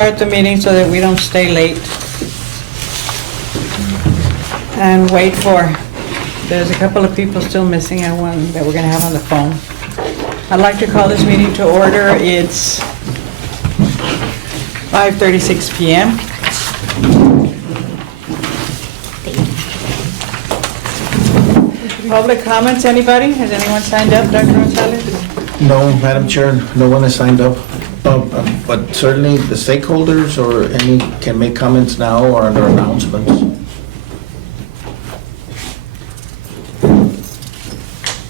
Start the meeting so that we don't stay late and wait for, there's a couple of people still missing and one that we're going to have on the phone. I'd like to call this meeting to order. It's 5:36 p.m. Public comments, anybody? Has anyone signed up, Dr. Gonzalez? No, Madam Chair, no one has signed up. But certainly the stakeholders or any can make comments now or under announcements.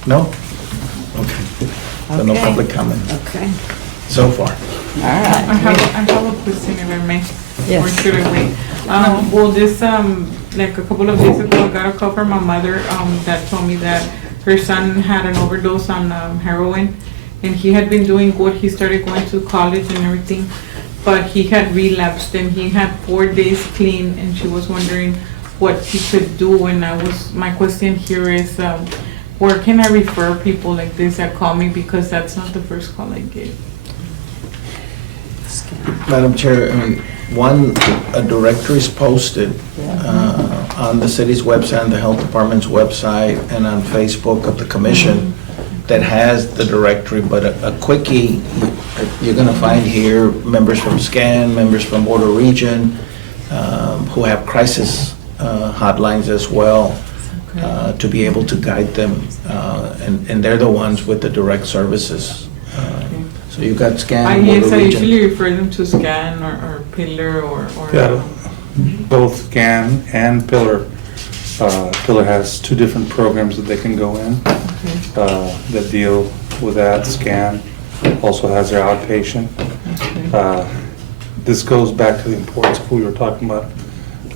No? Okay. So no Okay. public comment Okay. so far. All right. I have a question if I may. Yes. Or should I wait? Well, this, like a couple of days ago, I got a call from my mother, that told me that her son had an overdose on, heroin. And he had been doing good. He started going to college and everything, but he had relapsed and he had 4 days clean, and she was wondering what he could do. And my question here is, where can I refer people like this that call me, because that's not the first call I get. Madam Chair, a directory is posted on the city's website, on the health department's website, and on Facebook of the commission that has the directory, but a quickie, you're gonna find here members from SCAN, members from Border Region, who have crisis hotlines as well, to be able to guide them, and they're the ones with the direct services. So you got SCAN, Yes, Border I Region. usually refer them to SCAN or Pillar or. Yeah, both SCAN and Pillar. Pillar has 2 different programs that they can go in that deal with that. SCAN also has their outpatient. This goes back to the importance of what we were talking about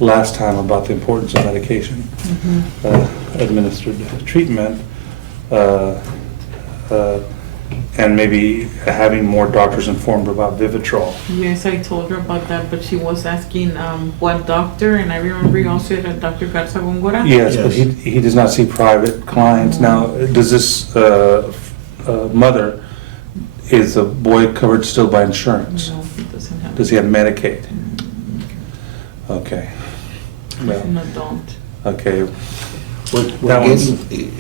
last time about the importance of medication, administered treatment, and maybe having more doctors informed about Vivitrol. Yes, I told her about that, but she was asking what doctor, and I remember you also said Dr. Garza Gongora. Yes, but Yes. he does not see private clients. Now, does this mother, is the boy covered still by insurance? No, he doesn't have. Does he have Medicaid? Okay. He's Well, an adult. okay. We're That one's- getting,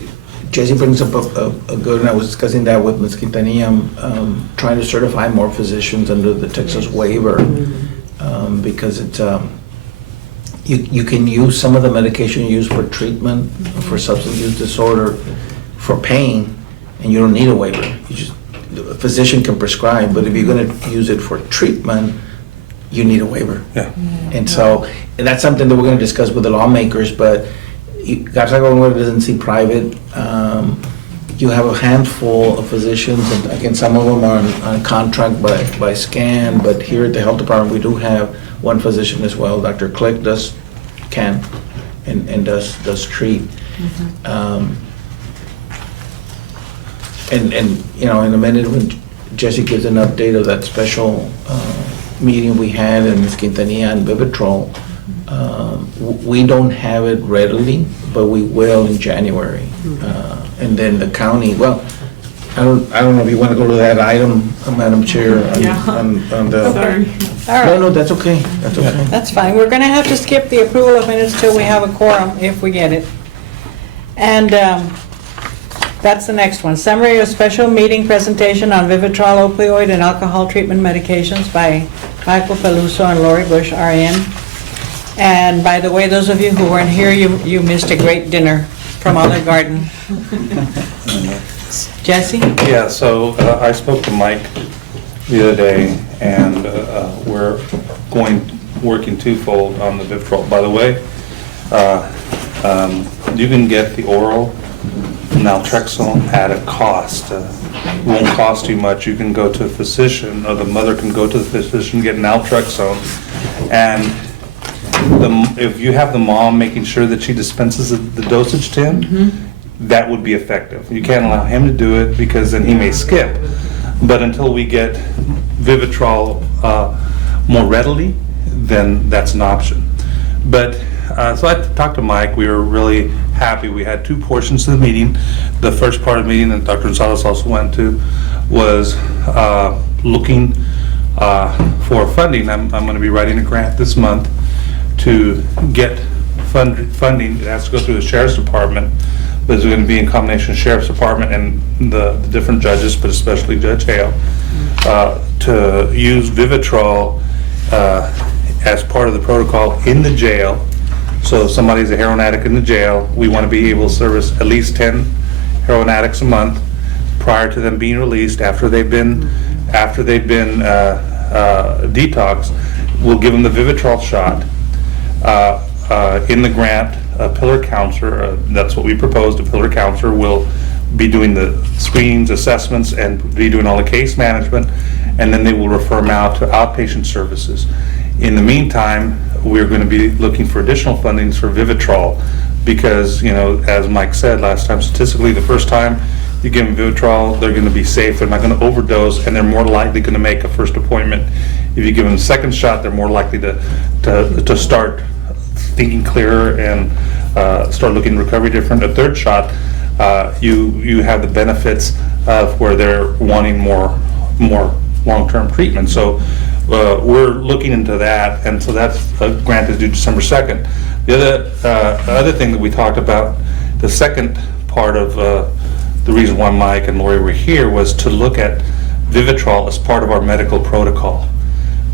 Jesse brings up a good, and I was discussing that with Ms. Quintanilla, trying to certify more physicians under the Texas waiver, because it's, you can use some of the medication used for treatment, for substance use disorder, for pain, and you don't need a waiver. You just, a physician can prescribe, but if you're gonna use it for treatment, you need a waiver. Yeah. And so, and that's something that we're gonna discuss with the lawmakers, but Garza Gongora doesn't see private. You have a handful of physicians, and again, some of them are on contract by SCAN, but here at the health department, we do have one physician as well. Dr. Click can does treat. And, you know, in a minute, when Jesse gives an update of that special meeting we had in Ms. Quintanilla and Vivitrol, we don't have it readily, but we will in January. And then the county, well, I don't know if you want to go to that item, Madam Chair, Yeah. on the. Sorry. All No, right. no, that's okay, that's okay. That's fine. We're going to have to skip the approval of minutes till we have a quorum, if we get it. And that's the next one. Summary of special meeting presentation on Vivitrol opioid and alcohol treatment medications by Michael Peluso and Lori Bush, RN. And by the way, those of you who weren't here, you missed a great dinner from Olive Garden. Jesse? Yeah, so I spoke to Mike the other day, and we're working twofold on the Vivitrol. By the way, you can get the oral naltrexone at a cost. Won't cost you much. You can go to a physician, or the mother can go to the physician, get naltrexone, and if you have the mom making sure that she dispenses the dosage to him, that would be effective. You can't allow him to do it, because then he may skip. But until we get Vivitrol more readily, then that's an option. But so I talked to Mike. We were really happy. We had 2 portions of the meeting. The first part of the meeting that Dr. Gonzalez also went to was looking For funding, I'm going to be writing a grant this month to get funding. It has to go through the Sheriff's Department, but it's going to be in combination of Sheriff's Department and the different judges, but especially Judge Hale, to use Vivitrol as part of the protocol in the jail. So if somebody's a heroin addict in the jail, we want to be able to service at least 10 heroin addicts a month prior to them being released. After they've been detoxed, we'll give them the Vivitrol shot. In the grant, a pillar counselor, that's what we proposed, a pillar counselor will be doing the screenings, assessments, and be doing all the case management, and then they will refer them out to outpatient services. In the meantime, we're going to be looking for additional fundings for Vivitrol because, you know, as Mike said last time, statistically, the first time you give them Vivitrol, they're going to be safe, they're not going to overdose, and they're more likely going to make a first appointment. If you give them a second shot, they're more likely to start thinking clearer and start looking at recovery different. A third shot, you have the benefits of where they're wanting more long-term treatment. So we're looking into that, and so that's a grant is due December 2nd. The other thing that we talked about, the second part of the reason why Mike and Lori were here was to look at Vivitrol as part of our medical protocol.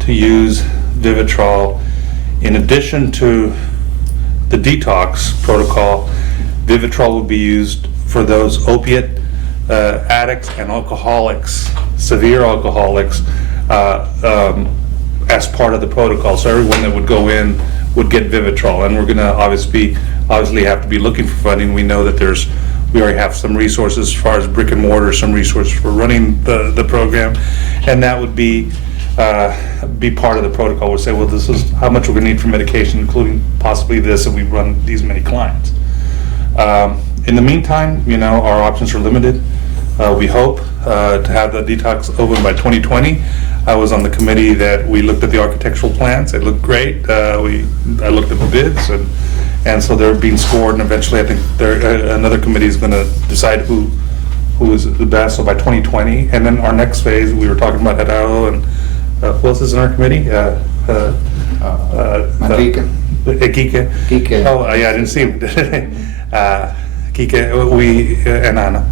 To use Vivitrol in addition to the detox protocol. Vivitrol will be used for those opiate addicts and alcoholics, severe alcoholics, as part of the protocol. So everyone that would go in would get Vivitrol, and we're going to obviously have to be looking for funding. We know that we already have some resources as far as brick and mortar, some resources for running the program, and that would be part of the protocol. We'll say, well, this is how much we're going to need for medication, including possibly this, if we run these many clients. In the meantime, you know, our options are limited. We hope to have the detox open by 2020. I was on the committee that we looked at the architectural plans. It looked great. I looked at the bids, and so they're being scored, and eventually I think another committee is going to decide who is the best, so by 2020. And then our next phase, we were talking about Hidalgo, and who else is in our committee? Manrique. Kike. Oh, yeah, I didn't see him. Kike, and Ana.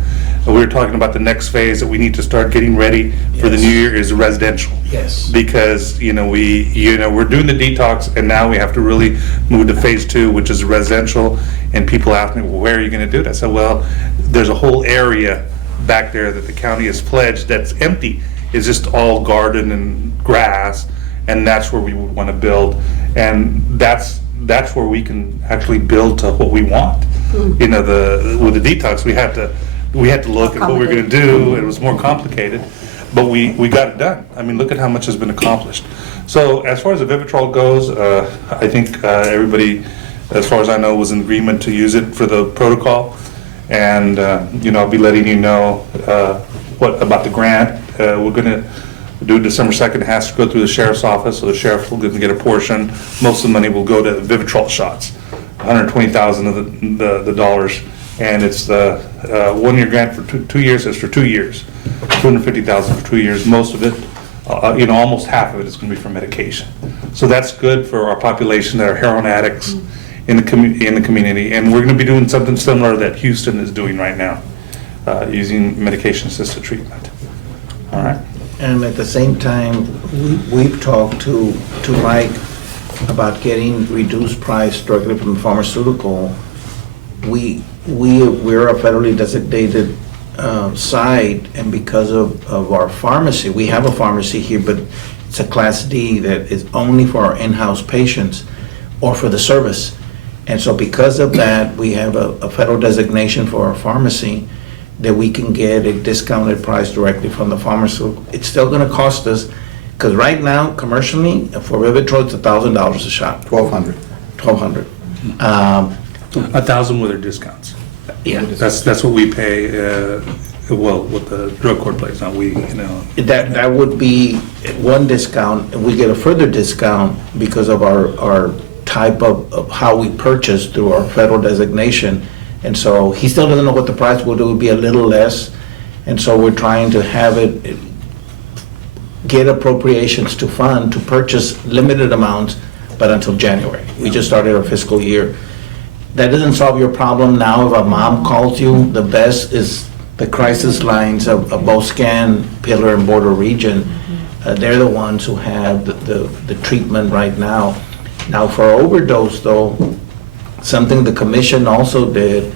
We were talking about the next phase that we need to start getting ready for the new year is residential. Yes. Because, you know, we're doing the detox, and now we have to really move to phase 2, which is residential. And people ask me, well, where are you going to do it? I said, well, there's a whole area back there that the county has pledged that's empty. It's just all garden and grass, and that's where we would want to build. And that's where we can actually build to what we want. You know, with the detox, we had to look at what we were going to do. It was more complicated, but we got it done. I mean, look at how much has been accomplished. So as far as the Vivitrol goes, I think everybody, as far as I know, was in agreement to use it for the protocol. And you know, I'll be letting you know what about the grant. We're going to do December 2nd. It has to go through the sheriff's office, so the sheriff will get a portion. Most of the money will go to Vivitrol shots, $120,000 of the dollars. And it's the 1-year grant for 2 years. It's for 2 years, $250,000 for 2 years. Most of it, you know, almost half of it is going to be for medication. So that's good for our population that are heroin addicts in the community. And we're going to be doing something similar that Houston is doing right now, using medication-assisted treatment. All right. And at the same time, we've talked to Mike about getting reduced price directly from the pharmaceutical. We're a federally designated site, and because of our pharmacy, we have a pharmacy here, but it's a Class D that is only for our in-house patients or for the service. And so because of that, we have a federal designation for our pharmacy that we can get a discounted price directly from the pharmaceutical. It's still gonna cost us, because right now, commercially, for Vivitrol, it's $1,000 a shot. $1,200. $1,200. 1,000 with their discounts. Yeah. That's what we pay. Well, what the drug court pays, not we. You know. That would be one discount, and we get a further discount because of our type of how we purchase through our federal designation. And so he still doesn't know what the price will do. It would be a little less. And so we're trying to have it get appropriations to fund to purchase limited amounts, but until January. We just started our fiscal year. That doesn't solve your problem now. If a mom calls you, the best is the crisis lines of both SCAN, Pillar, and Border Region. They're the ones who have the treatment right now. Now, for overdose, though, something the commission also did,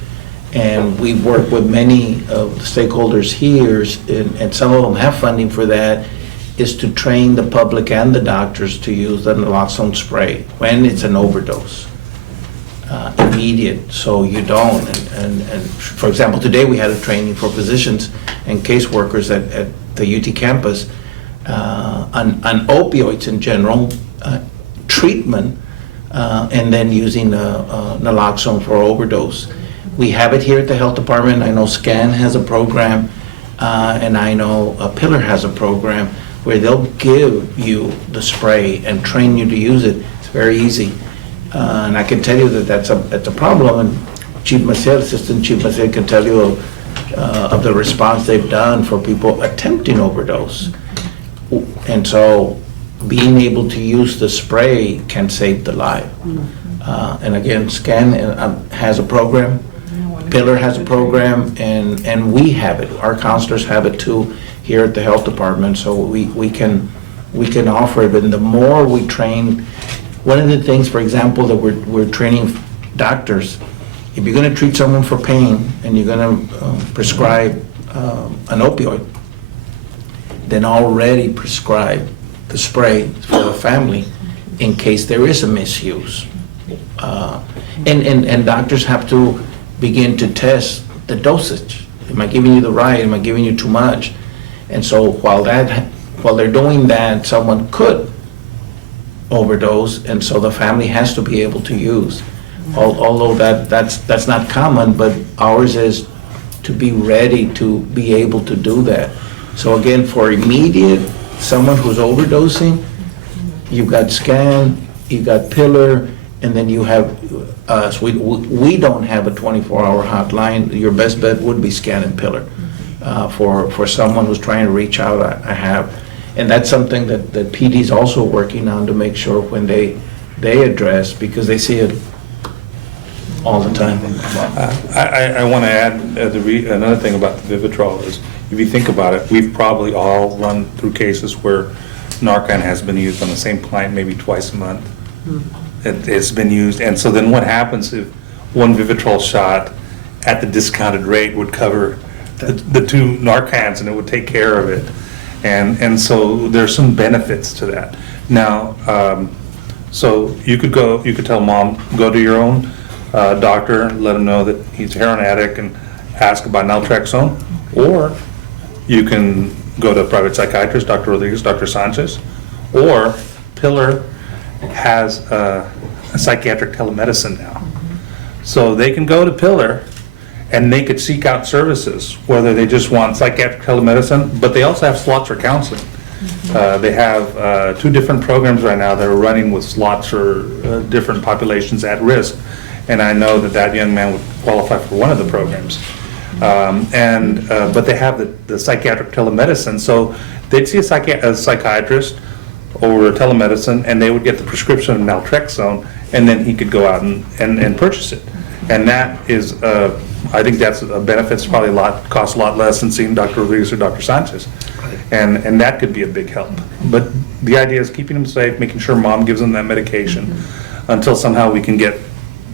and we've worked with many of the stakeholders here, and some of them have funding for that, is to train the public and the doctors to use the naloxone spray when it's an overdose. Immediate, so you don't. And for example, today we had a training for physicians and caseworkers at the UT campus on opioids in general, treatment, and then using naloxone for overdose. We have it here at the health department. I know SCAN has a program, and I know Pillar has a program where they'll give you the spray and train you to use it. It's very easy. And I can tell you that that's a problem, and Chief Maciel, Assistant Chief Maciel can tell you of the response they've done for people attempting overdose. And so being able to use the spray can save the life. And again, SCAN has a program, Pillar has a program, and we have it. Our counselors have it too here at the health department, so we can offer it. And the more we train, one of the things, for example, that we're training doctors, if you're going to treat someone for pain and you're going to prescribe an opioid, then already prescribe the spray for the family in case there is a misuse. And doctors have to begin to test the dosage. Am I giving you the right? Am I giving you too much? And so while they're doing that, someone could overdose, and so the family has to be able to use. Although that's not common, but ours is to be ready to be able to do that. So again, for immediate, someone who's overdosing, you've got SCAN, you've got Pillar, and then you have us. We don't have a 24-hour hotline. Your best bet would be SCAN and Pillar. For someone who's trying to reach out, I have. And that's something that PD's also working on to make sure when they address, because they see it all the time. I want to add another thing about the Vivitrol is, if you think about it, we've probably all run through cases where Narcan has been used on the same client maybe twice a month. It's been used, and so then what happens if one Vivitrol shot at the discounted rate would cover the two Narcans, and it would take care of it. And so there's some benefits to that. Now, so you could tell mom, go to your own doctor, let him know that he's a heroin addict and ask about naltrexone, or you can go to a private psychiatrist, Dr. Rodriguez, Dr. Sanchez, or Pillar has a psychiatric telemedicine now. So they can go to Pillar and they could seek out services, whether they just want psychiatric telemedicine, but they also have slots for counseling. They have 2 different programs right now that are running with slots for different populations at risk, and I know that young man would qualify for one of the programs. But they have the psychiatric telemedicine, so they'd see a psychiatrist or telemedicine, and they would get the prescription of naltrexone, and then he could go out and purchase it. And that is, I think that's a benefit. It's probably costs a lot less than seeing Dr. Rodriguez or Dr. Sanchez. And that could be a big help. But the idea is keeping them safe, making sure mom gives them that medication until somehow we can get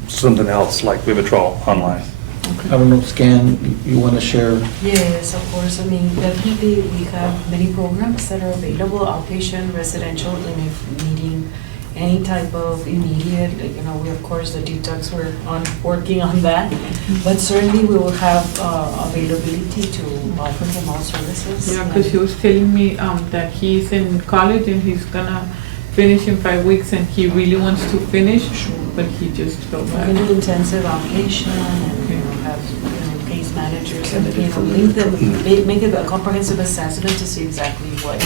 something else like Vivitrol online. I don't know, SCAN, you want to share? Yes, of course. I mean, definitely we have many programs that are available, outpatient, residential, and if needing any type of immediate, we, of course, the detox, we're working on that. But certainly we will have availability to offer him all services. Yeah, because he was telling me that he's in college and he's gonna finish in 5 weeks, and he really wants to finish, but he just felt We're bad. going to do intensive outpatient and have case managers and link them, make it a comprehensive assessment to see exactly what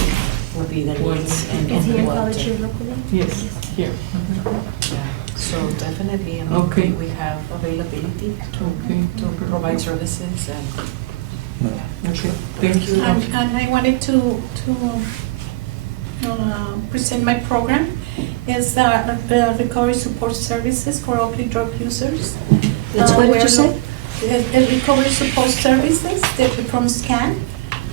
will be the needs and Is he in what. college here locally? Yes, here. Yeah. So definitely, I mean, Okay. we have availability to provide services and. Okay, thank you. And I wanted to present my program. It's the recovery support services for opioid drug users. It's what did you say? Recovery support services from SCAN.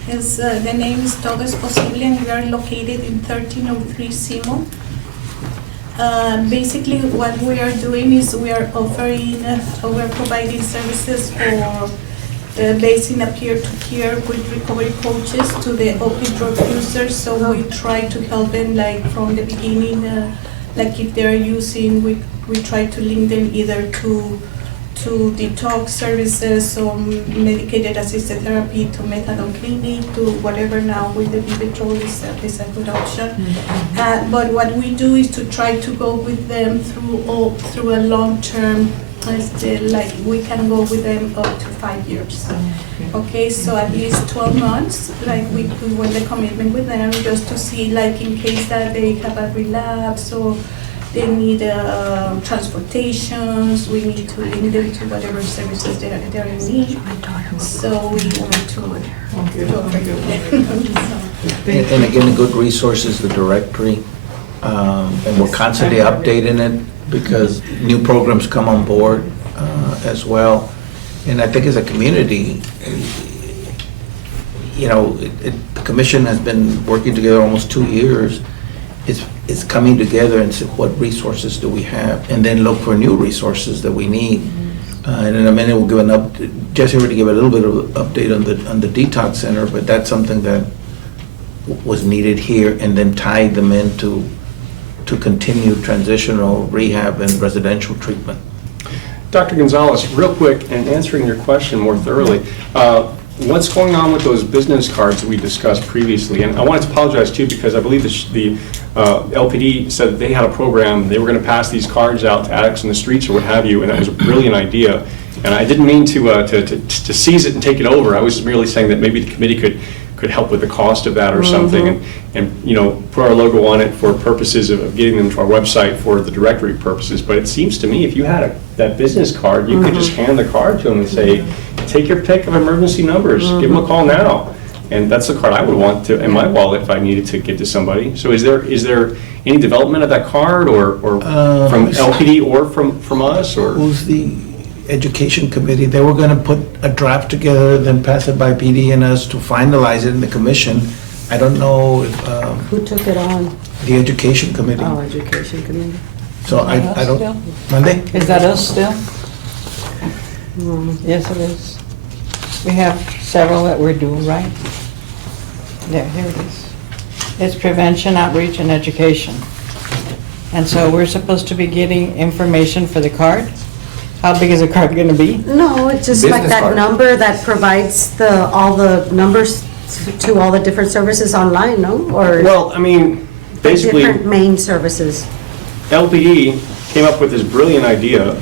The name is Todo es Posible, and we are located in 1303 Simon. Basically, what we are doing is we are providing services for basing a peer-to-peer with recovery coaches to the opioid drug users. So we try to help them like from the beginning, like if they're using, we try to link them either to detox services or medicated assisted therapy to methadone clinic to whatever. Now with the Vivitrol is a good option. But what we do is to try to go with them through a long-term, like we can go with them up to 5 years. Okay, so at least 12 months, like we want the commitment with them just to see, like in case that they have a relapse or they need transportations, we need to link them to whatever services they're in need. So we want to offer them. And again, a good resource is the directory, and we're constantly updating it because new programs come on board as well. And I think as a community, the commission has been working together almost 2 years. It's coming together and say, what resources do we have? And then look for new resources that we need. And in a minute, we'll give an update. Jesse already gave a little bit of an update on the detox center, but that's something that was needed here, and then tie them into continue transitional rehab and residential treatment. Dr. Gonzalez, real quick, and answering your question more thoroughly, what's going on with those business cards that we discussed previously? And I wanted to apologize too, because I believe the LPD said that they had a program, they were going to pass these cards out to addicts in the streets or what have you, and that was a brilliant idea. And I didn't mean to seize it and take it over. I was merely saying that maybe the committee could help with the cost of that or something, and put our logo on it for purposes of getting them to our website for the directory purposes. But it seems to me if you had that business card, you could just hand the card to them and say, take your pick of emergency numbers, give them a call now. And that's the card I would want to in my wallet if I needed to give to somebody. So is there any development of that card or from LPD or from us? Or Who's the education committee? They were going to put a draft together, then pass it by PD and us to finalize it in the commission. I don't know if Who took it on? the education committee. Oh, education committee. So I don't. Still? Monday? Is that us still? Yes, it is. We have several that we're doing, right? There, here it is. It's prevention, outreach, and education. And so we're supposed to be getting information for the card? How big is the card gonna be? No, it's just like Business that card. number that provides all the numbers to all the different services online, no? Or well, I mean, basically, different main services. LPD came up with this brilliant idea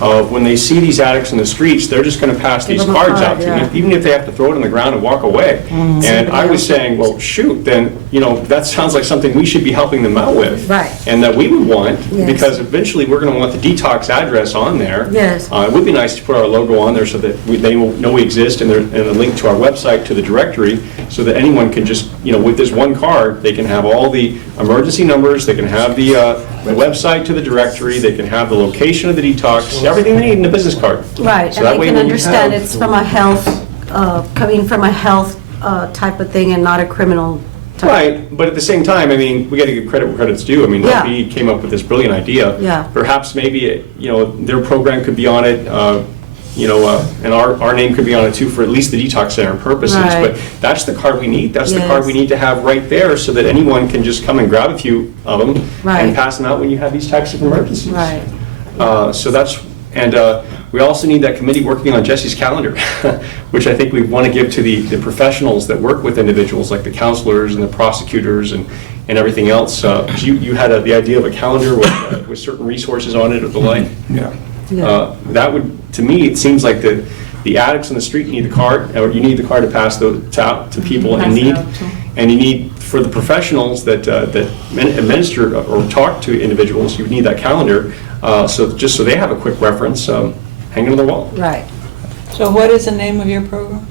of when they see these addicts in the streets, they're just going to pass Give these them a cards card, out to yeah. them, even if they have to throw it on the ground and walk away. And I was saying, well, shoot, then, that sounds like something we should be helping them out with. Right. And that we would want, Yes. because eventually we're going to want the detox address on there. Yes. It would be nice to put our logo on there so that they will know we exist, and a link to our website, to the directory, so that anyone can just, with this one card, they can have all the emergency numbers, they can have the website to the directory, they can have the location of the detox, everything they need in a business card. Right, So and that I way can when you understand have- it's from a health, coming from a health type of thing and not a criminal type. Right, but at the same time, I mean, we got to give credit where credit's due. I mean, Yeah. LPD came up with this brilliant idea. Yeah. Perhaps maybe, their program could be on it, and our name could be on it too for at least the detox center purposes. Right. But that's the card we need. That's the card Yes. we need to have right there so that anyone can just come and grab a few of them Right. and pass them out when you have these types of emergencies. Right. So that's, and we also need that committee working on Jesse's calendar, which I think we want to give to the professionals that work with individuals, like the counselors and the prosecutors and everything else. You had the idea of a calendar with certain resources on it or the like. Yeah. Yeah. That would, to me, it seems like the addicts on the street need the card, or you need the card to pass those out to people in Pass it need. out to. And you need, for the professionals that administer or talk to individuals, you need that calendar, just so they have a quick reference, hanging on their wall. Right. So what is the name of your program?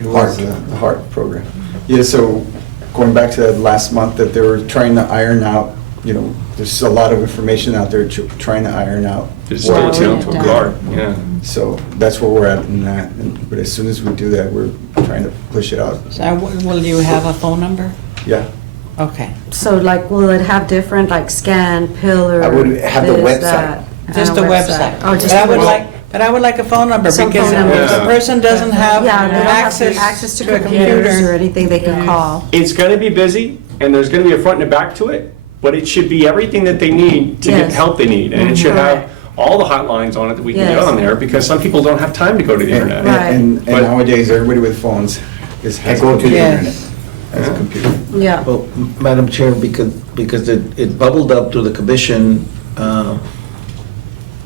It was the HEART program. Yeah, so going back to that last month, that they were trying to iron out, there's a lot of information out there trying to iron out. It's still what- down to a guard, yeah. So that's where we're at in that, but as soon as we do that, we're trying to push it out. So will you have a phone number? Yeah. Okay. So like, will it have different, like scan, pillar? I would have the this, website. that, and Just a the website. Oh, just But I the would website. but I would like a phone number, Some because phone if number. the person doesn't have Yeah, they don't have access to to a computers or computer. anything they can call. It's gonna be busy, and there's gonna be a front and a back to it, but it should be everything that they need to get Yes. help they need. And it should have Correct. all the hotlines on it that we can get Yes. on there, because some people don't have time to go to the internet. Right. And But- nowadays, everybody with phones has go to the internet. Has a computer. Yeah. Well, Madam Chair, because it bubbled up to the commission,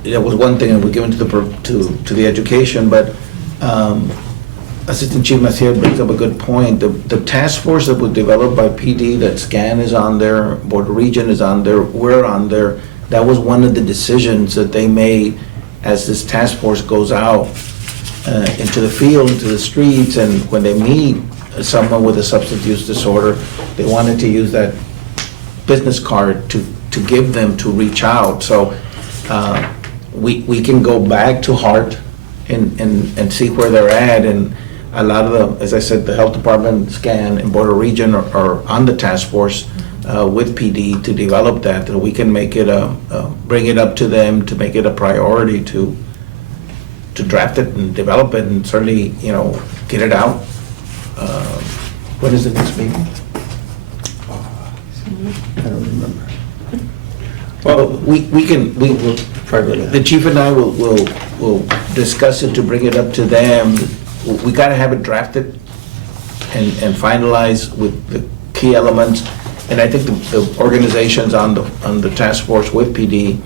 it was one thing, and we give it to the education, but Assistant Chief Maciel brings up a good point. The task force that was developed by PD, that SCAN is on there, Board of Region is on there, we're on there, that was one of the decisions that they made as this task force goes out into the field, into the streets, and when they meet someone with a substance use disorder, they wanted to use that business card to give them to reach out. So we can go back to heart and see where they're at. And a lot of the, as I said, the health department, SCAN, and Board of Region are on the task force with PD to develop that, we can make it bring it up to them to make it a priority to draft it and develop it, and certainly, get it out. When is the next meeting? I don't remember. Well, we will, the chief and I will discuss it to bring it up to them. We gotta have it drafted and finalized with the key elements. And I think the organizations on the task force with PD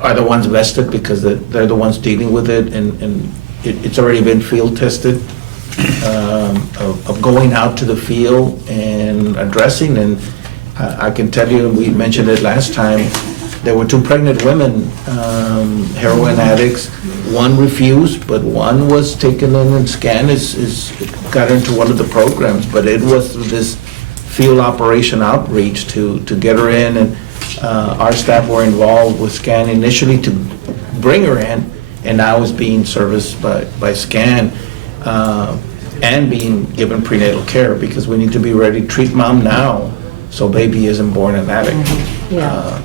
are the ones vested, because they're the ones dealing with it, and it's already been field tested, of going out to the field and addressing. And I can tell you, and we mentioned it last time, there were 2 pregnant women, heroin addicts. One refused, but one was taken in and scanned, got into one of the programs. But it was through this field operation outreach to get her in, and our staff were involved with SCAN initially to bring her in, and now is being serviced by SCAN, and being given prenatal care, because we need to be ready to treat mom now, so baby isn't born an addict. Yeah.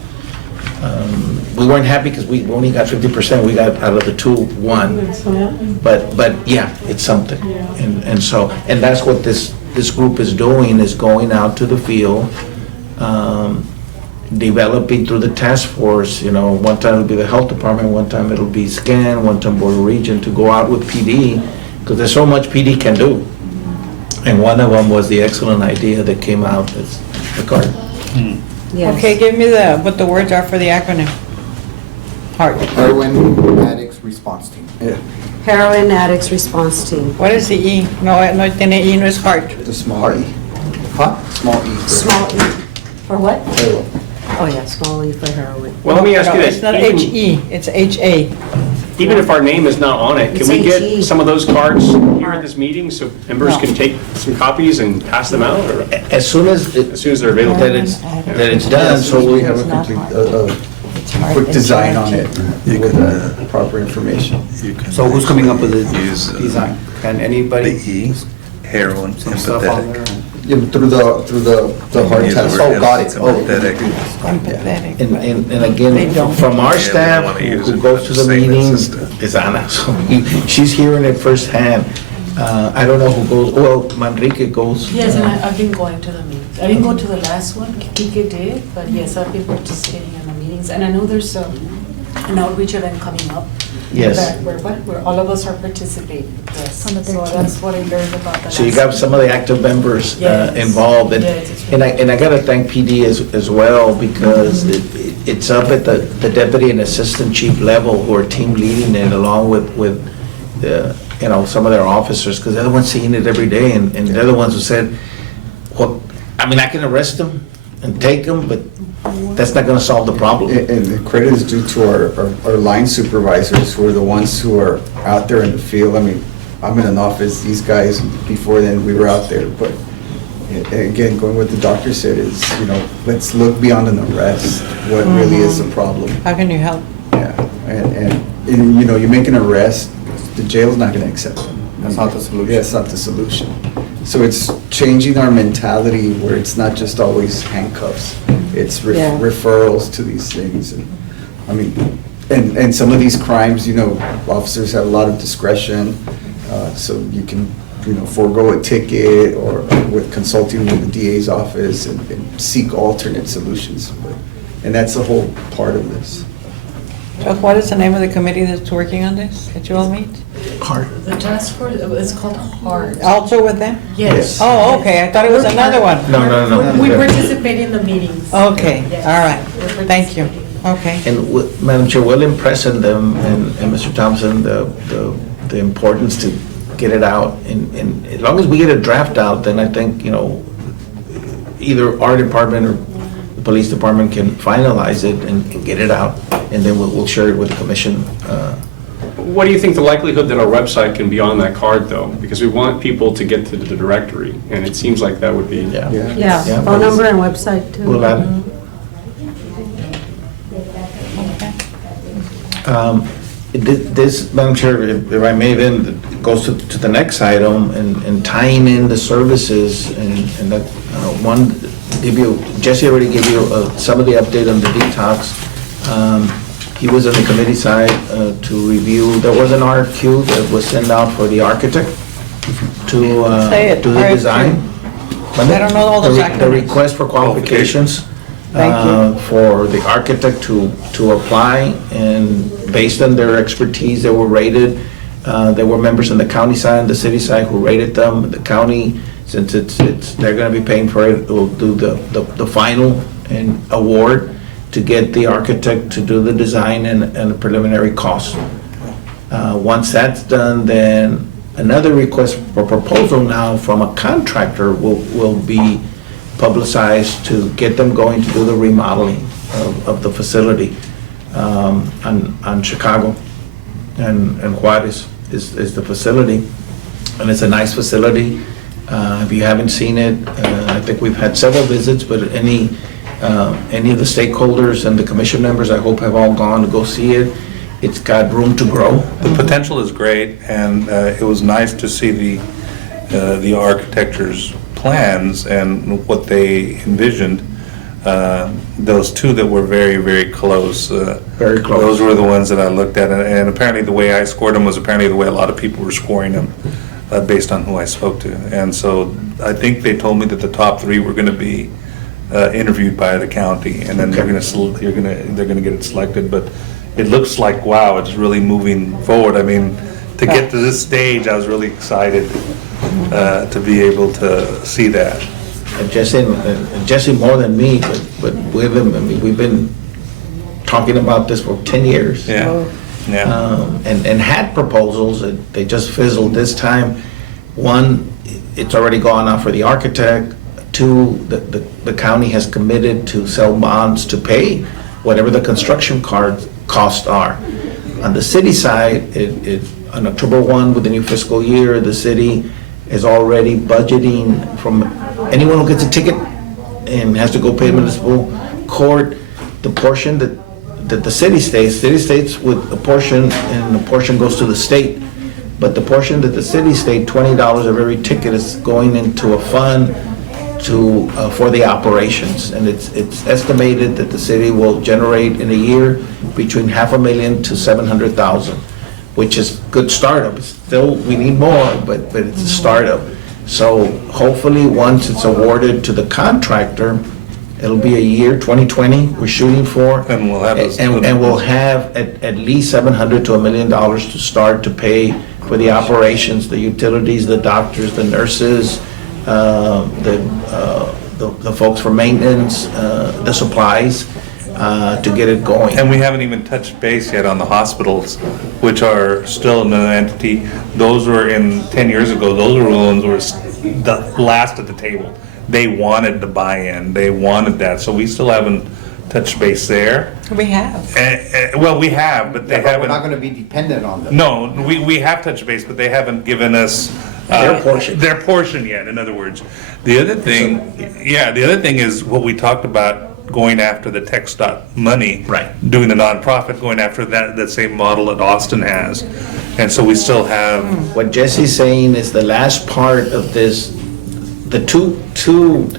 We weren't happy because we only got 50%, we got out of the 2, 1. But yeah, it's something. And that's what this group is doing, is going out to the field, developing through the task force. One time it'll be the health department, one time it'll be SCAN, one time Board of Region, to go out with PD, because there's so much PD can do. And one of them was the excellent idea that came out, is the card. Yes. Okay, give me what the words are for the acronym. HEART. Heroin Addicts Response Team. Yeah, Heroin Addicts Response Team. What is the E? No tiene E, no es heart. the small E. Huh? Small E. Small E. For what? Heroin. Oh, yeah, small E for heroin. Well, let me ask you No, this. it's not Even- H-E, it's H-A. Even if our name is not on it, It's can we HE. get some of those cards here at this meeting so members No. can take some copies and pass them out, or As soon as as soon as they're available? that it's done, so we we have have a complete, It's heart. quick It's design heart. on it with proper information. So who's coming up with the Use, design? Can anybody? the E, heroin, Some stuff on there? empathetic. Yeah, through the hard Use the test. word Oh, got it. Oh. empathetic. Empathetic. And They again, don't. from our Yeah, we staff don't wanna use who it, goes but to the saying it's meetings just is Ana, so she's hearing it firsthand. I don't know who goes, well, Manrique goes. Yes, and I've been going to the meetings. I didn't go to the last one, Kike did, but yes, I've been participating in the meetings. And I know there's an outreach event coming up. Yes. that where all of us are participating, yes. So that's what I learned about the So you last got one. some of the active members Yes. involved. Yes, it's And I gotta thank PD as well, because it's up at the deputy and assistant chief level who are team leading it, along with some of their officers, because they're the ones seeing it every day, and they're the ones who said, well, I mean, I can arrest them and take them, but that's not gonna solve the problem. And the credit is due to our line supervisors, who are the ones who are out there in the field. I mean, I'm in an office, these guys, before then, we were out there, but again, going what the doctor said is, let's look beyond an arrest, what really is the problem. How can you help? Yeah, and, you make an arrest, the jail's not gonna accept them. That's not the solution. Yeah, it's not the solution. So it's changing our mentality where it's not just always handcuffs. It's Yeah. referrals to these things. And I mean, and some of these crimes, officers have a lot of discretion, so you can, forego a ticket or with consulting with the DA's office and seek alternate solutions. And that's the whole part of this. Chuck, what is the name of the committee that's working on this, that you all meet? Heart. The task force, it's called HEART. Also with them? Yes. Oh, okay, I thought it was another one. No. We participate in the meetings. Okay, Yes. all right, We're thank you. participating. Okay. And Madam Chair, we'll impress on them and Mr. Thompson, the importance to get it out. And as long as we get a draft out, then I think, either our department or the police department can finalize it and get it out, and then we'll share it with the commission. What do you think the likelihood that our website can be on that card, though? Because we want people to get to the directory, and it seems like that would be... Yeah. Yeah, Yeah, phone but- number and website too. We'll add it. This, Madam Chair, if I may, then goes to the next item and tying in the services and that, one, Jesse already gave you some of the update on the detox. He was on the committee side to review, there was an RFQ that was sent out for the architect to Say it, do the RFQ. design. I don't know all those The acronyms. request for qualifications. Thank you. For the architect to apply, and based on their expertise, they were rated. There were members on the county side and the city side who rated them. The county, since they're gonna be paying for it, will do the final and award to get the architect to do the design and the preliminary cost. Once that's done, then another request for proposal now from a contractor will be publicized to get them going to do the remodeling of the facility on Chicago. And Juarez is the facility. And it's a nice facility. If you haven't seen it, I think we've had several visits, but any of the stakeholders and the commission members, I hope have all gone to go see it. It's got room to grow. The potential is great, and it was nice to see the architecture's plans and what they envisioned. Those two that were very, very close. Very close. Those were the ones that I looked at, and apparently the way I scored them was apparently the way a lot of people were scoring them, based on who I spoke to. And so I think they told me that the top three were going to be interviewed by the county, and then they're going to get it selected. But it looks like, wow, it's really moving forward. I mean, to get to this stage, I was really excited to be able to see that. And Jesse more than me, but with him, I mean, we've been talking about this for 10 years. Yeah, yeah. And had proposals, that they just fizzled this time. One, it's already gone out for the architect. Two, the county has committed to sell bonds to pay whatever the construction costs are. On the city side, on October 1, with the new fiscal year, the city is already budgeting from anyone who gets a ticket and has to go pay municipal court, the portion that the city states with a portion, and the portion goes to the state. But the portion that the city state, $20 of every ticket, is going into a fund for the operations. And it's estimated that the city will generate in a year between $500,000 to $700,000, which is good startup. Still, we need more, but it's a startup. So hopefully, once it's awarded to the contractor, it'll be a year, 2020, we're shooting for. And we'll have those- And we'll have at least $700,000 to $1 million to start to pay for the operations, the utilities, the doctors, the nurses, the folks for maintenance, the supplies, to get it going. And we haven't even touched base yet on the hospitals, which are still an entity. Those were 10 years ago, those were the ones who were the last at the table. They wanted the buy-in, they wanted that, so we still haven't touched base there. We have. Well, we have, but they Yeah, but we're haven't. not gonna be dependent on them. No, we have touched base, but they haven't given us Their portion. Their portion yet, in other words. The other thing is what we talked about, going after the tech dot money. Right. Doing the nonprofit, going after that same model that Austin has. And so we still have, What Jesse's saying is the last part of this, the two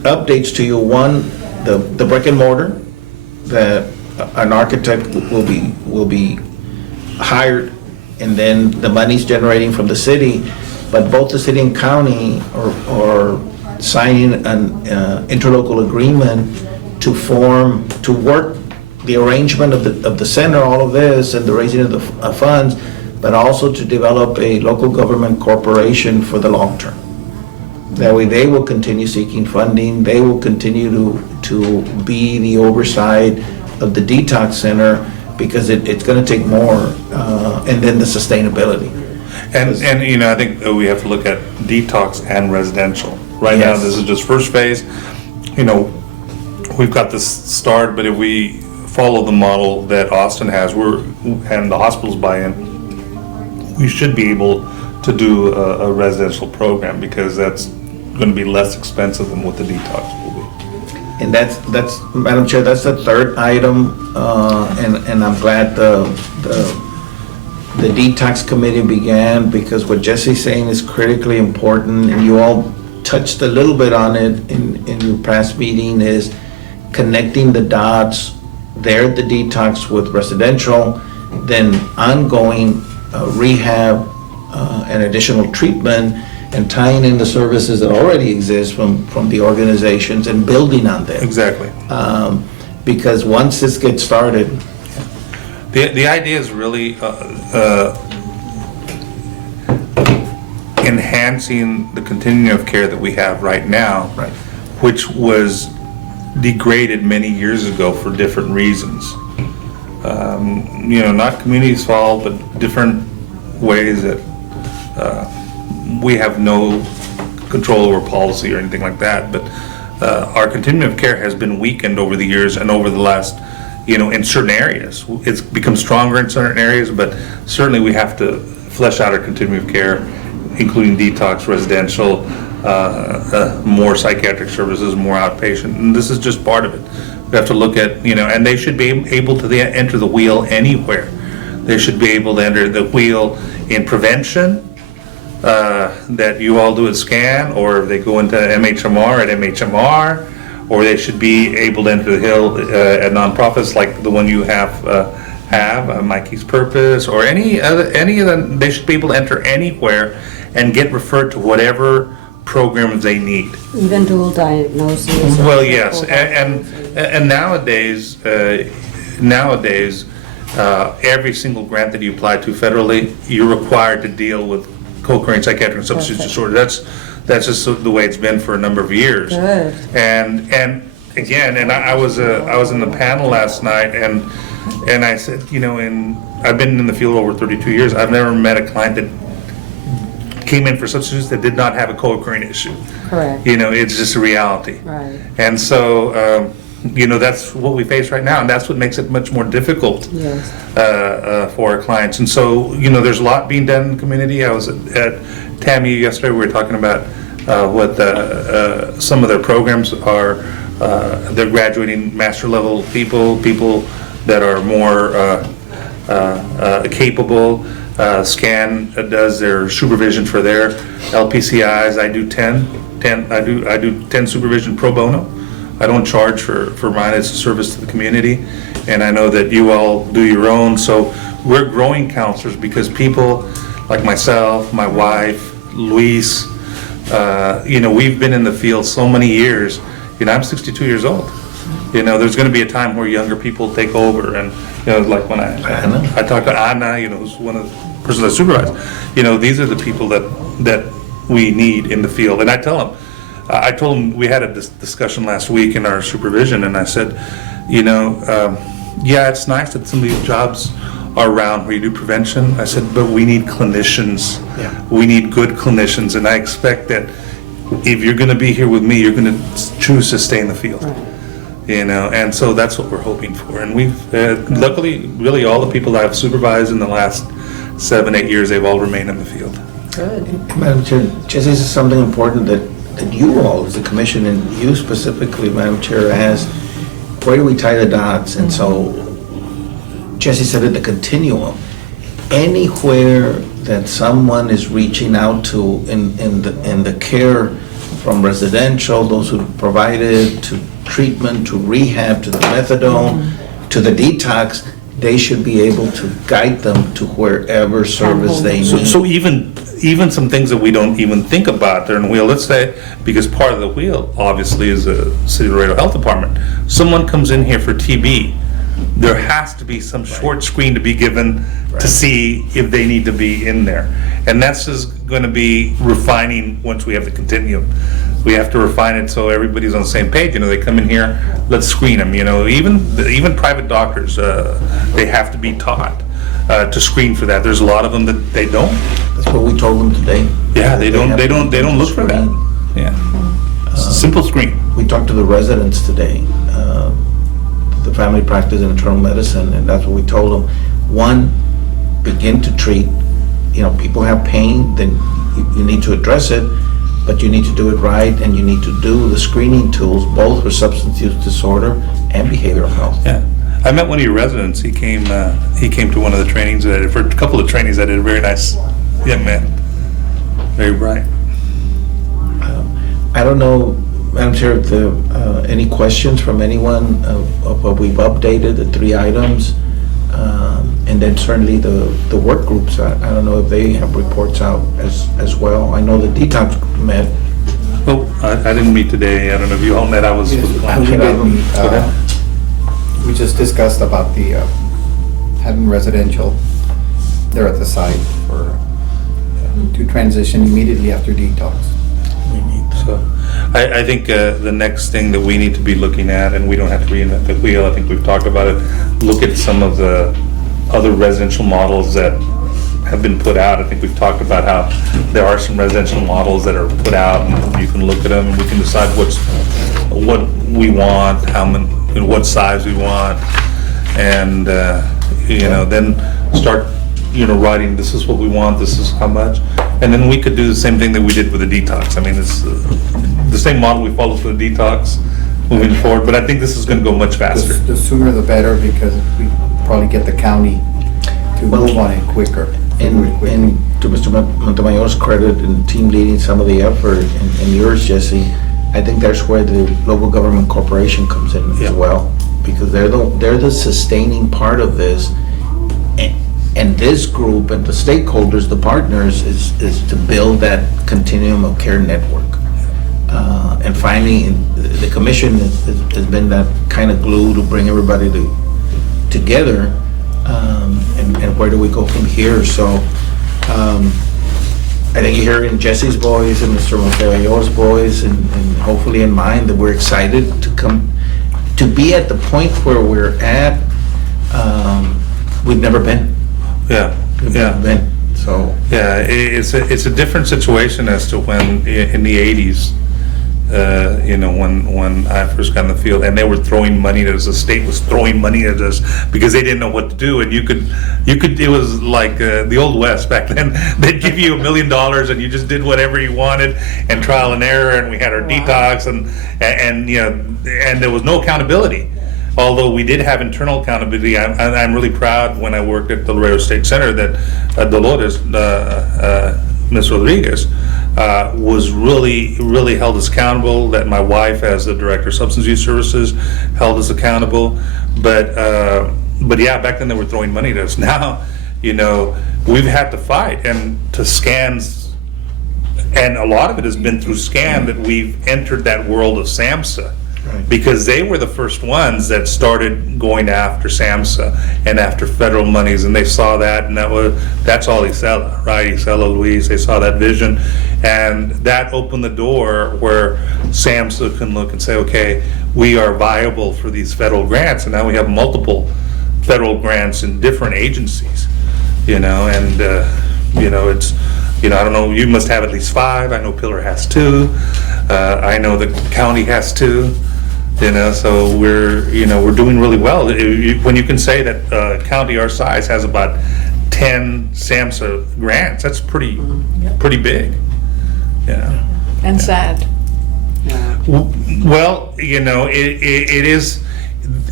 updates to you. One, the brick and mortar, that an architect will be hired, and then the money's generating from the city, but both the city and county are signing an interlocal agreement to work the arrangement of the center, all of this, and the raising of the funds, but also to develop a local government corporation for the long term. That way, they will continue seeking funding, they will continue to be the oversight of the detox center, because it's gonna take more, and then the sustainability. and you know, I think we have to look at detox and residential. Right now, Yes. this is just first phase. You know, we've got this start, but if we follow the model that Austin has, and the hospitals buy in, we should be able to do a residential program, because that's gonna be less expensive than what the detox will be. And that's, Madam Chair, that's the third item, and I'm glad the detox committee began, because what Jesse's saying is critically important, and you all touched a little bit on it in your past meeting, is connecting the dots there at the detox with residential, then ongoing rehab and additional treatment, and tying in the services that already exist from the organizations and building on them. Exactly. Because once this gets started, The idea is really enhancing the continuum of care that we have right now, Right. which was degraded many years ago for different reasons. You know, not community's fault, but different ways that we have no control over policy or anything like that. But our continuum of care has been weakened over the years and over the last, you know, in certain areas. It's become stronger in certain areas, but certainly we have to flesh out our continuum of care, including detox, residential, more psychiatric services, more outpatient, and this is just part of it. We have to look at, you know, and they should be able to enter the wheel anywhere. They should be able to enter the wheel in prevention, that you all do at SCAN, or if they go into MHMR at MHMR, or they should be able to enter the hill at nonprofits like the one you have Mikey's Purpose, or any of them. They should be able to enter anywhere and get referred to whatever programs they need. Even dual diagnosis. or Well, yes, triple diagnosis. and nowadays, every single grant that you apply to federally, you're required to deal with co-occurring psychiatric substance use disorder. That's just the way it's been for a number of years. Good. And again, I was in the panel last night, and I said, you know, I've been in the field over 32 years. I've never met a client that came in for substance use that did not have a co-occurring issue. Correct. You know, it's just a reality. Right. And so, you know, that's what we face right now, and that's what makes it much more difficult Yes. for our clients. And so, you know, there's a lot being done in the community. I was at Tammy yesterday. We were talking about what some of their programs are. They're graduating master level people that are more capable. SCAN does their supervision for their LPCIs. I do 10 supervision pro bono. I don't charge for mine. It's a service to the community, and I know that you all do your own. So we're growing counselors, because people like myself, my wife, Luis, you know, we've been in the field so many years. You know, I'm 62 years old. You know, there's going to be a time where younger people take over, and you know, like when I talked to Anna, you know, who's one of the persons I supervise. You know, these are the people that we need in the field, and I told them, we had a discussion last week in our supervision, and I said, you know, yeah, it's nice that some of these jobs are around where you do prevention. I said, but we need clinicians. Yeah. We need good clinicians, and I expect that if you're going to be here with me, you're going to choose to stay in the field. Right. You know, and so that's what we're hoping for. And we've, luckily, really all the people that I've supervised in the last 7-8 years, they've all remained in the field. Good. Madam Chair, just this is something important that you all, as a commission, and you specifically, Madam Chair, asked, where do we tie the dots? And so Jesse said at the continuum, anywhere that someone is reaching out to in the care from residential, those who provide it, to treatment, to rehab, to the methadone, to the detox, they should be able to guide them to wherever service they need. So even some things that we don't even think about there in the wheel, let's say, because part of the wheel obviously is the City of Laredo Health Department. Someone comes in here for TB, there has to be some short screen to be given to see if they need to be in there. And that's just going to be refining once we have the continuum. We have to refine it so everybody's on the same page. You know, they come in here, let's screen them. You know, even private doctors, they have to be taught to screen for that. There's a lot of them that they don't. That's what we told them today. Yeah, they don't look for that. Yeah, simple screen. We talked to the residents today, the family practice and internal medicine, and that's what we told them. One, begin to treat. You know, people have pain, then you need to address it, but you need to do it right, and you need to do the screening tools, both for substance use disorder and behavioral health. Yeah, I met one of your residents. He came to one of the trainings that I did, for a couple of trainings I did. A very nice young man, very bright. I don't know, Madam Chair, if any questions from anyone of what we've updated, the 3 items, and then certainly the work groups. I don't know if they have reports out as well. I know the detox group met. Oh, I didn't meet today. I don't know if you all met. I was. We just discussed about the having residential there at the site for to transition immediately after detox. So, I think the next thing that we need to be looking at, and we don't have to reinvent the wheel, I think we've talked about it, look at some of the other residential models that have been put out. I think we've talked about how there are some residential models that are put out, and you can look at them, and we can decide what we want, how many, what size we want, and then start writing, this is what we want, this is how much. And then we could do the same thing that we did with the detox. I mean, it's the same model we followed for the detox moving forward, but I think this is going to go much faster. The sooner the better, because we probably get the county to move on it quicker. And to Mr. Montemayor's credit in team leading some of the effort, and yours, Jesse, I think that's where the local government corporation comes in as well, because they're the sustaining part of this. And this group and the stakeholders, the partners, is to build that continuum of care network. And finally, the commission has been that kind of glue to bring everybody together. And where do we go from here? So I think you hear in Jesse's voice and Mr. Montevideo voice, and hopefully in mine, that we're excited to be at the point where we're at. We've never been. Yeah. So yeah, it's a different situation as to when in the 80s, when I first got in the field, and they were throwing money at us. The state was throwing money at us because they didn't know what to do, and you could. It was like the old West back then. They'd give you $1 million, and you just did whatever you wanted, and trial and error. And we had our detox, and there was no accountability. Although we did have internal accountability, I'm really proud when I worked at the Laredo State Center that Dolores, Ms. Rodriguez, was really held us accountable, that my wife, as the Director of Substance Use Services, held us accountable. But yeah, back then they were throwing money at us. Now, we've had to fight, and to scans, and a lot of it has been through SCAN that we've entered that world of SAMHSA. Right. Because they were the first ones that started going after SAMHSA and after federal monies, and they saw that, and that's all Isela, right? Isela, Luis, they saw that vision, and that opened the door where SAMHSA can look and say, okay, we are viable for these federal grants, and now we have multiple federal grants in different agencies, and it's, I don't know, you must have at least 5. I know Pillar has 2. I know the county has 2. So we're doing really well. When you can say that a county our size has about 10 SAMHSA grants. That's pretty big. Yeah. And sad. Well, you know, it is,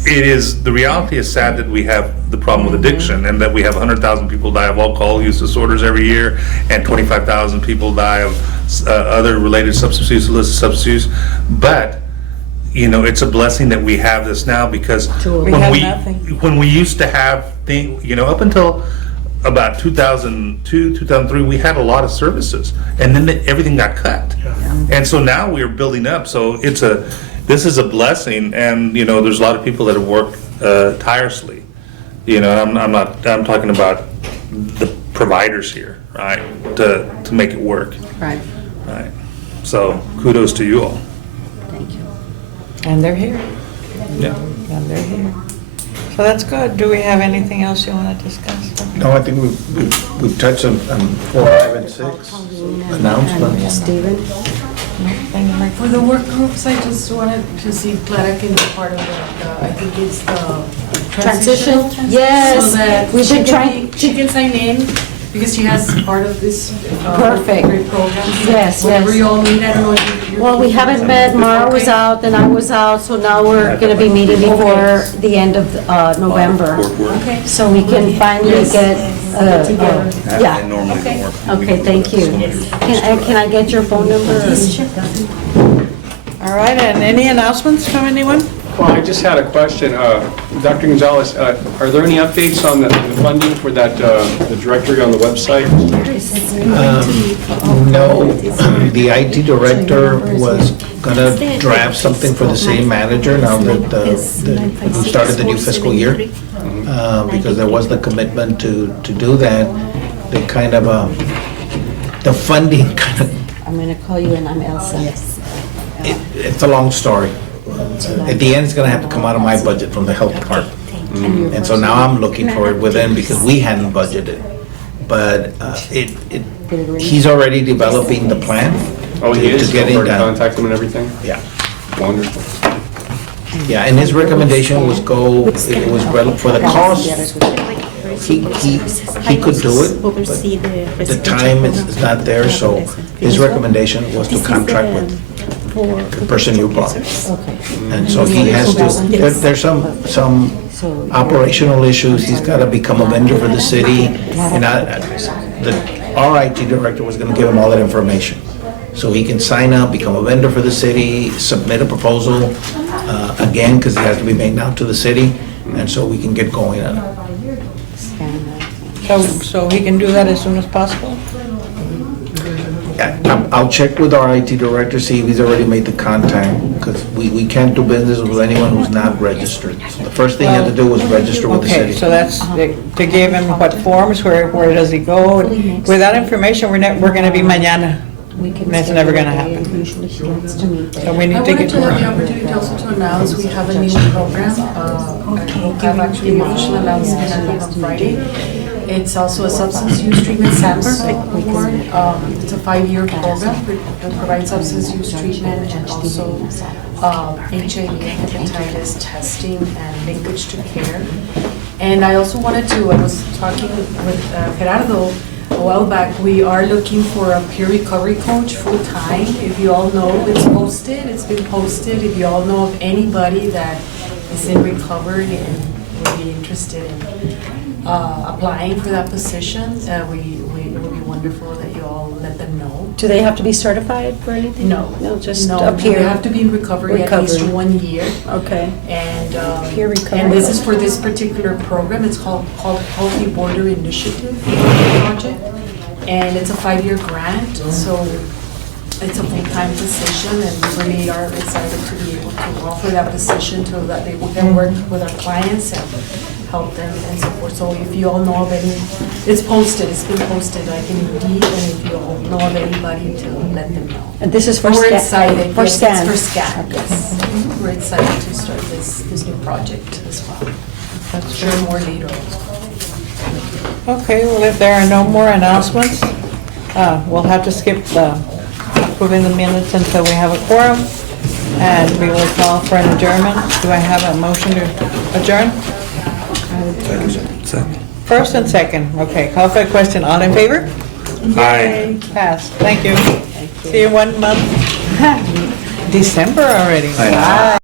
the reality is sad that we have the problem with addiction, and that we have 100,000 people die of alcohol use disorders every year, and 25,000 people die of other related substance use, illicit substance use. But, you know, it's a blessing that we have this now, because We have nothing. when we used to have things, you know, up until about 2002, 2003, we had a lot of services, and then everything got cut. And so now we're building up, so this is a blessing, and, you know, there's a lot of people that have worked tirelessly. You know, I'm talking about the providers here, right, to make it work. Right. Right. So kudos to you all. Thank you. And they're here. Yeah. And they're here. So that's good. Do we have anything else you want to discuss? No, I think we've touched on 4, 5, and 6 announcements. Stephen? For the work groups, I just wanted to see Clara can be part of I think it's the Transition? transitional. Yes. So that We've been she can sign in, because she has part of this. Perfect. Great program. Yes, Whatever yes. you all need, I don't know if you. Well, we haven't met, Mara was Okay. out, then I was out, so now we're gonna be meeting before the end of November. Okay. So we can finally get, Together. I yeah. normally don't work. Okay, thank you. Can I get your phone number? All right, and any announcements from anyone? Well, I just had a question. Dr. Gonzalez, are there any updates on the funding for that, the directory on the website? No, the IT director was gonna draft something for the city manager now that we started the new fiscal year. Because there was the commitment to do that. They kind of, the funding kind of, I'm gonna call you and I'm Elsa. it's a long story. At the end, it's gonna have to come out of my budget from the health department. And so now I'm looking for it within, because we hadn't budgeted. But he's already developing the plan. Oh, he is? To get it Already done. contact them and everything? Yeah. Wonderful. Yeah, and his recommendation was it was for the cost, he could do it, but the time is not there, so his recommendation was to contract with the person you brought. And so he has to, there's some operational issues, he's gotta become a vendor for the city, and our IT director was gonna give him all that information. So he can sign up, become a vendor for the city, submit a proposal, again, because it has to be made now to the city, and so we can get going on it. So he can do that as soon as possible? I'll check with our IT director, see if he's already made the contact, because we can't do business with anyone who's not registered. So the first thing you have to do was register with the Okay, city. so that's to give him what forms, where does he go? With that information, we're gonna be mañana. That's never gonna happen. Usually she likes to meet there. So we I need to wanted get to to have the work. opportunity also to announce, we have a new program. We'll have actually an official announcement on Friday. It's also a substance use treatment SAMHSA award. It's a 5-year program that provides substance use treatment and also HIV and hepatitis testing and linkage to care. And I also wanted to, I was talking with Gerardo a while back, we are looking for a peer recovery coach full-time. If you all know, it's been posted. If you all know of anybody that is in recovery and would be interested in applying for that position, it would be wonderful that you all let them know. Do they have to be certified for anything? No. No, just No, appear. they have to be in recovery at least Recovery. 1 year. Okay. And, Peer recovery. and this is for this particular program, it's called Healthy Border Initiative Project. And it's a 5-year grant, so it's a full-time position, and we really are excited to be able to offer that position so that they can work with our clients and help them and so forth. So if you all know of any, it's been posted like in Indeed, and if you all know of anybody, to let them know. And this is for We're scan? excited. For Yes, scan? It's for scan, yes. We're excited to start this new project as well. I'll share more later. Okay, well, if there are no more announcements, we'll have to skip approving the minutes until we have a quorum, and we will call for an adjournment. Do I have a motion to adjourn? First and second, okay, call for a question, all in favor? Aye. Pass, thank you. See you 1 month. December already. I know. Wow.